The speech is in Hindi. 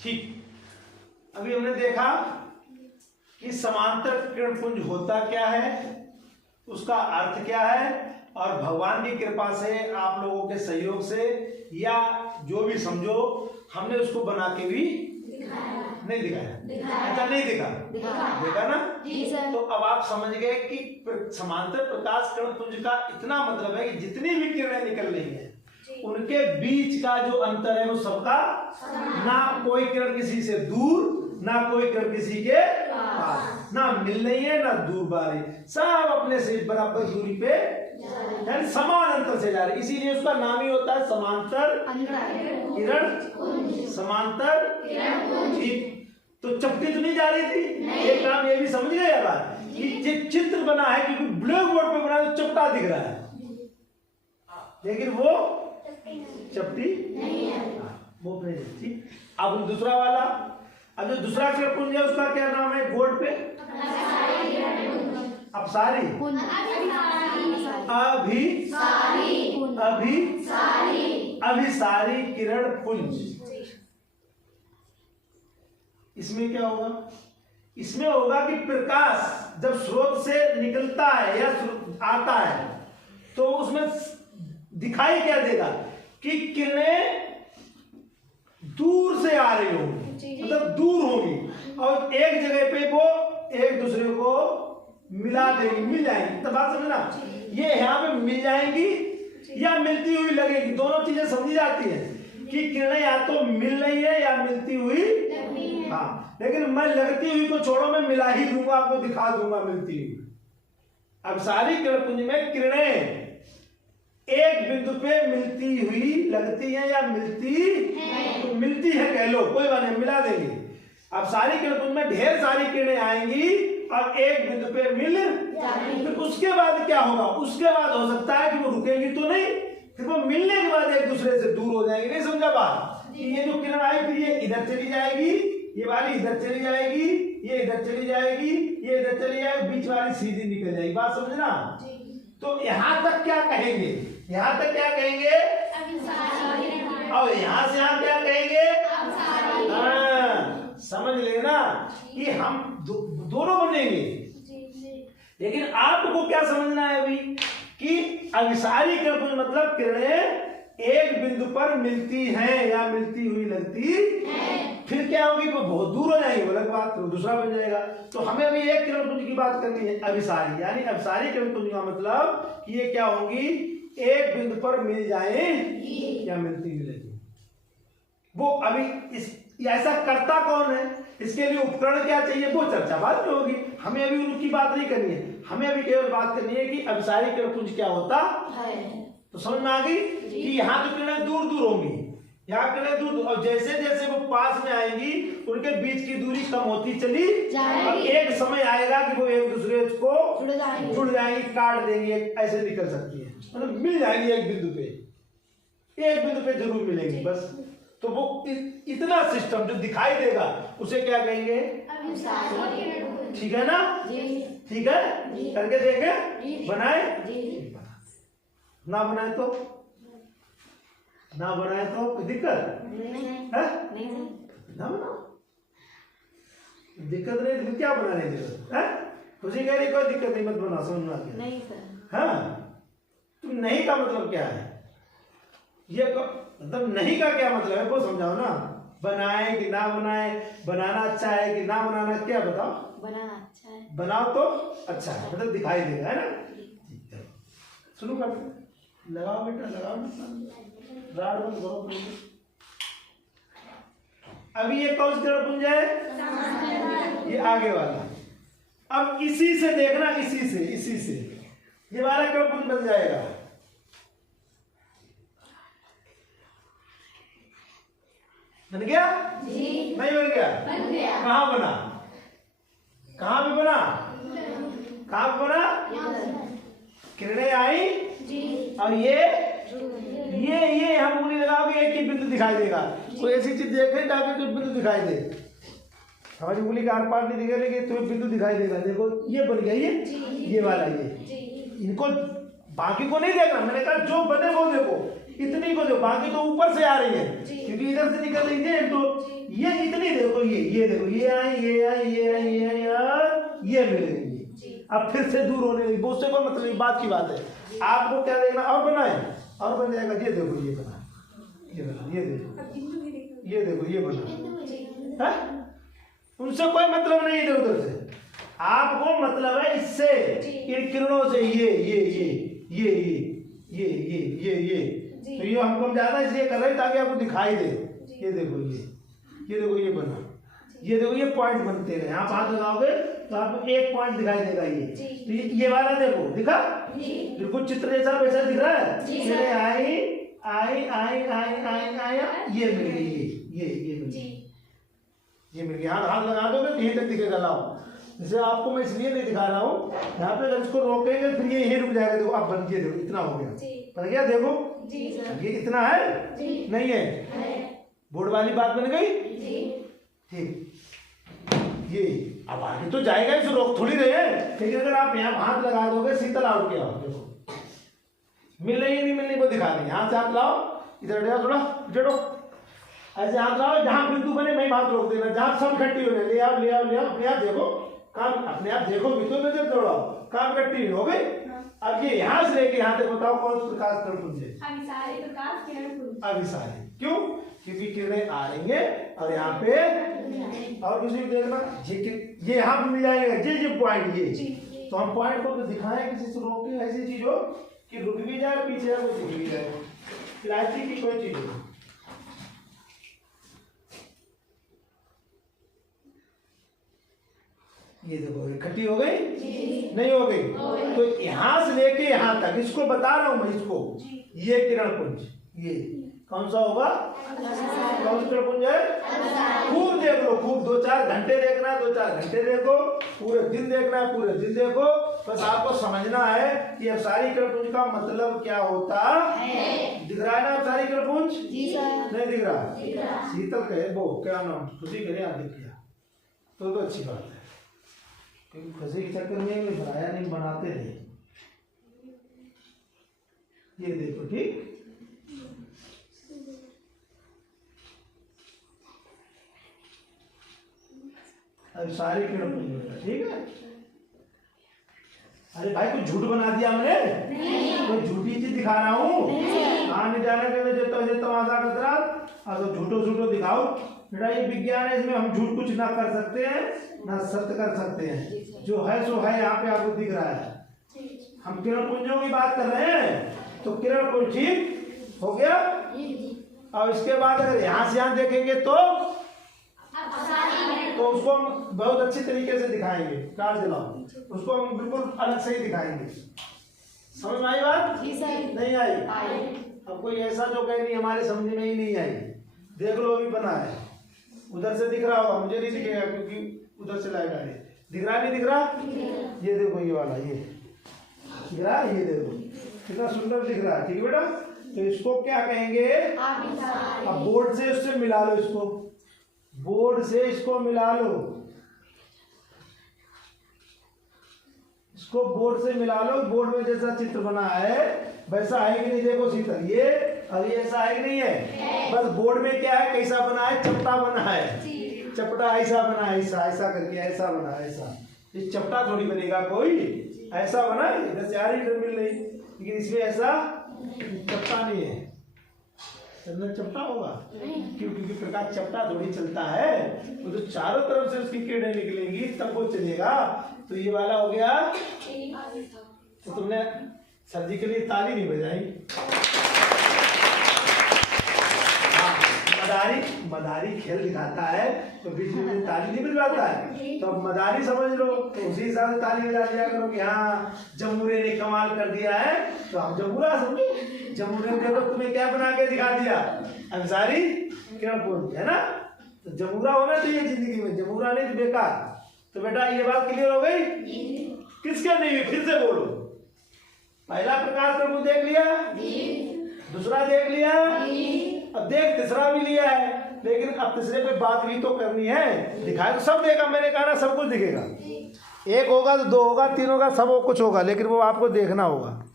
ठीक। अभी हमने देखा कि समांतर किरणपुंज होता क्या है, उसका अर्थ क्या है, और भगवान की कृपा से आप लोगों के सहयोग से या जो भी समझो हमने उसको बना के भी नहीं दिखाया। अच्छा नहीं देखा ना जी सर। तो अब आप समझ गए कि समांतर प्रकाश किरणपुंज का इतना मतलब है कि जितनी भी किरणें निकल रही हैं उनके बीच का जो अंतर है वो सबका, ना कोई किरण किसी से दूर ना कोई किरण किसी के पास, ना मिल रही है ना दूर बा रही, सब अपने से बराबर दूरी पे यानी समान अंतर से जा रहे, इसीलिए उसका नाम ही होता है समांतर किरण, समांतर ठीक। तो चपटी तो नहीं जा रही थी, एक काम ये भी समझ गए अब कि ये चित्र बना है क्योंकि ब्लैक बोर्ड पे बना है तो चपटा दिख रहा है, लेकिन वो चपटी नहीं है, वो नहीं ठीक। अब दूसरा वाला, अब जो दूसरा किरणपुंज है उसका क्या नाम है बोर्ड पे? अपसारी, अभिसारी किरण पुंज। इसमें क्या होगा? इसमें होगा कि प्रकाश जब स्रोत से निकलता है या आता है तो उसमें दिखाई क्या देगा कि किरणें दूर से आ रही होंगी, मतलब दूर होगी और एक जगह पे वो एक दूसरे को मिला देंगी, मिल जाएंगी। तो बात समझना, ये यहाँ पे मिल जाएंगी या मिलती हुई लगेगी, दोनों चीजें समझी जाती है कि किरणें या तो मिल रही है या मिलती हुई, हाँ, लेकिन मैं लगती हुई को छोड़ो, मैं मिला ही दूंगा, आपको दिखा दूंगा मिलती हुई। अब सारी किरणपुंज में किरणें एक बिंदु पे मिलती हुई लगती है या मिलती है, तो मिलती है कह लो, कोई बात नहीं, मिला देंगे। अब सारी किरणपुंज में ढेर सारी किरणें आएंगी और एक बिंदु पे मिल, फिर उसके बाद क्या होगा? उसके बाद हो सकता है कि वो रुकेंगी तो नहीं, फिर वो मिलने के बाद एक दूसरे से दूर हो जाएंगे। नहीं समझा बात? ये जो किरण आई फिर ये इधर चली जाएगी, ये वाली इधर चली जाएगी, ये इधर चली जाएगी, ये इधर चली जाएगी, बीच वाली सीधी निकल जाएगी। बात समझना? तो यहाँ तक क्या कहेंगे? यहाँ तक क्या कहेंगे? और यहाँ से यहाँ क्या कहेंगे? हाँ, समझ लेना कि हम दोनों बनेंगे, लेकिन आपको क्या समझना है अभी कि अभिसारी किरणपुंज मतलब किरणें एक बिंदु पर मिलती हैं या मिलती हुई लगती है, फिर क्या होगी? वो बहुत दूर हो जाएगी, अलग बात, तो दूसरा बन जाएगा। तो हमें अभी एक किरणपुंज की बात करनी है, अभिसारी, यानी अभिसारी किरणपुंज का मतलब कि ये क्या होंगी? एक बिंदु पर मिल जाए या मिलती हुई लगी। वो अभी इस ऐसा करता कौन है, इसके लिए उपकरण क्या चाहिए, वो चर्चा बाद में होगी, हमें अभी उनकी बात नहीं करनी है। हमें अभी केवल बात करनी है कि अभिसारी किरणपुंज क्या होता है। तो समझ में आ गई कि यहाँ तो किरणें दूर दूर होंगी, यहाँ किरणें दूर, और जैसे जैसे वो पास में आएंगी उनके बीच की दूरी कम होती चली और एक समय आएगा कि वो एक दूसरे को जुड़ जाएंगी, काट देंगी, ऐसे निकल सकती है, मतलब मिल जाएंगी एक बिंदु पे जरूर मिलेंगी बस। तो वो इतना सिस्टम जो दिखाई देगा उसे क्या कहेंगे? ठीक है ना? ठीक है, करके देखें, बनाए, ना बनाए तो कोई दिक्कत है? ना बनाओ, दिक्कत नहीं तो क्या बनाने जरूरत है? तुझे कह रही कोई दिक्कत नहीं, मत बना, समझ में आ गया? नहीं सर। हाँ, तुम नहीं का मतलब क्या है? ये मतलब नहीं का क्या मतलब है वो समझाओ ना। बनाए कि ना बनाए, बनाना अच्छा है कि ना बनाना, क्या बताओ? बनाना अच्छा है। बनाओ तो अच्छा है, मतलब दिखाई देगा, है ना? शुरू कर, लगाओ बेटा, लगाओ, राड बंद करो। अभी ये कौन सी किरणपुंज है? ये आगे वाला। अब इसी से देखना, इसी से ये वाला किरणपुंज बन जाएगा। बन गया? जी। नहीं बन गया? बन गया। कहाँ बना? कहाँ पे बना? कहाँ पे बना? किरणें आई जी। और ये हम उंगली लगाओगे एक ही बिंदु दिखाई देगा। कोई ऐसी चीज देखे ताकि तो बिंदु दिखाई दे, हमारी उंगली का आर पार नहीं दिखेगा लेकिन तुम्हें बिंदु दिखाई देगा। देखो ये बन गया, ये वाला, ये इनको बाकी को नहीं देखना, मैंने कहा जो बने वो देखो, इतनी को जो, बाकी तो ऊपर से आ रही है क्योंकि इधर से निकल रही है, तो ये इतनी ये देखो, ये आई, ये आई, ये आई, ये आई, और ये मिलेंगे। अब फिर से दूर होने लगी, उससे कोई मतलब नहीं, बात की बात है। आपको क्या देखना, और बनाए और बन जाएगा। ये देखो, ये बना, ये बना, ये देखो, ये देखो, ये बना है। उनसे कोई मतलब नहीं इधर उधर से, आपको मतलब है इससे, इन किरणों से, ये तो ये हमको ज्यादा इसलिए कर रहे हैं ताकि आपको दिखाई दे। ये देखो, ये देखो, ये बना, ये देखो, ये पॉइंट बनते हैं। आप हाथ लगाओगे तो आपको एक पॉइंट दिखाई देगा। ये तो ये वाला देखो, दिखा बिल्कुल चित्र जैसा वैसा दिख रहा है। चले आई आई आई आई आई आई, ये मिल गई, ये मिल गई, ये मिल गया। हाथ लगा दोगे तो यहीं तक दिखेगा। लाओ, जैसे आपको मैं इसलिए नहीं दिखा रहा हूँ, यहाँ पे अगर इसको रोकेंगे फिर ये यहीं रुक जाएगा। देखो अब बन गया, देखो इतना हो गया, बन गया। देखो ये इतना है, नहीं है, बोर्ड वाली बात बन गई। ठीक, ये अब आगे तो जाएगा, इसे रोक थोड़ी रहे हैं। लेकिन अगर आप यहाँ हाथ लगा दोगे, शीतल आउट किया, देखो मिल रही नहीं, मिलने को दिखा रही। हाथ से हाथ लाओ, इधर हटो, थोड़ा इधर, ऐसे हाथ लाओ, जहां बिंदु बने वहीं हाथ रोक देना, जहां सब इकट्ठी हो गए। ले आओ, ले आओ, ले आओ, अपने आप देखो काम, अपने आप देखो भी तो नजर दौड़ाओ, काम इकट्ठी हो गई। अब ये यहाँ से लेके यहाँ तक बताओ कौन सा प्रकाश किरण है? अभिसारी प्रकाश किरण पुंज। अभिसारी, क्यों? क्योंकि किरणें आएंगे और यहाँ पे, और किसी को देखना ये यहाँ पे मिल जाएगा, ये पॉइंट, ये तो हम पॉइंट को तो दिखाएं किसी से रोक के, ऐसी चीज हो कि रुक भी जाए, पीछे को दिख भी जाए, प्लास्टिक की कोई चीज हो। ये देखो इकट्ठी हो गई, नहीं हो गई? तो यहाँ से लेके यहाँ तक इसको बता रहा हूं मैं, इसको ये किरण पुंज, ये कौन सा होगा? कौन सा किरण पुंज है? खूब देख लो, खूब 2-4 घंटे देखना है, 2-4 घंटे देखो, पूरे दिन देखना है, पूरे दिन देखो। बस आपको समझना है कि अभिसारी किरण पुंज का मतलब क्या होता है। दिख रहा है ना अभिसारी किरण पुंज? नहीं दिख रहा? शीतल कहे वो क्या नाम, खुशी करे आप दिख गया तो अच्छी बात है, क्योंकि खुशी के चक्कर में बनाया नहीं, बनाते थे। ये देखो, ठीक, अभिसारी किरण पुंज, ठीक है। अरे भाई कुछ झूठ बना दिया हमने? कोई झूठी चीज दिखा रहा हूँ? नहीं जाने के लिए तमाशा कर रहा, तो झूठो दिखाओ बेटा। ये विज्ञान है, इसमें हम झूठ कुछ ना कर सकते हैं ना सत्य कर सकते हैं। जो है सो है, यहाँ पे आपको दिख रहा है। हम किरण पुंजों की बात कर रहे हैं, तो किरण पुंज ठीक हो गया। और इसके बाद अगर यहाँ से यहाँ देखेंगे तो उसको हम बहुत अच्छी तरीके से दिखाएंगे। टार्च जलाओ, उसको हम बिल्कुल अलग से ही दिखाएंगे। समझ में आई बात? नहीं आई? अब कोई ऐसा जो कहे नहीं हमारे समझ में ही नहीं आई, देख लो अभी बना है, उधर से दिख रहा होगा, मुझे नहीं दिखेगा क्योंकि उधर से लाइट आ रही है। दिख रहा नहीं दिख रहा? ये देखो, ये वाला, ये दिख रहा है, ये देखो कितना सुंदर दिख रहा है। ठीक है बेटा, तो इसको क्या कहेंगे? अब बोर्ड से उससे मिला लो, इसको बोर्ड से इसको मिला लो, इसको बोर्ड से मिला लो। बोर्ड में जैसा चित्र बना है वैसा है कि नहीं? देखो शीतल, ये और ये ऐसा है कि नहीं है? बस बोर्ड में क्या है, कैसा बना है? चपटा बना है, चपटा ऐसा बना है, ऐसा करके ऐसा बना है, ऐसा। ये चपटा थोड़ी बनेगा, कोई ऐसा बना है, इधर से आ रही इधर मिल रही, लेकिन इसमें ऐसा चपटा नहीं है। चंदन चपटा होगा क्यों? क्योंकि प्रकाश चपटा थोड़ी चलता है, वो तो चारों तरफ से उसकी किरणें निकलेंगी तब वो चलेगा। तो ये वाला हो गया। तो तुमने सर जी के लिए ताली नहीं बजाई? मदारी खेल दिखाता है तो बीच में ताली नहीं बजवाता है, तो अब मदारी समझ लो, तो उसी हिसाब से ताली बजा दिया करो कि हाँ जमूरे ने कमाल कर दिया है, तो हम जमूरा समझो। जमूरे ने देखो तुम्हें क्या बना के दिखा दिया, अभिसारी किरण पुंज, है ना। तो जमूरा होना चाहिए जिंदगी में, जमूरा नहीं तो बेकार। तो बेटा ये बात क्लियर हो गई? किसके नहीं हुई? फिर से बोलो। पहला प्रकाश किरण देख लिया, दूसरा देख लिया, अब देख तीसरा भी लिया है, लेकिन अब तीसरे पे बात भी तो करनी है। दिखाए तो सब देगा, मैंने कहा ना सब कुछ दिखेगा। एक होगा तो 2 होगा, 3 होगा, सब कुछ होगा, लेकिन वो आपको देखना होगा।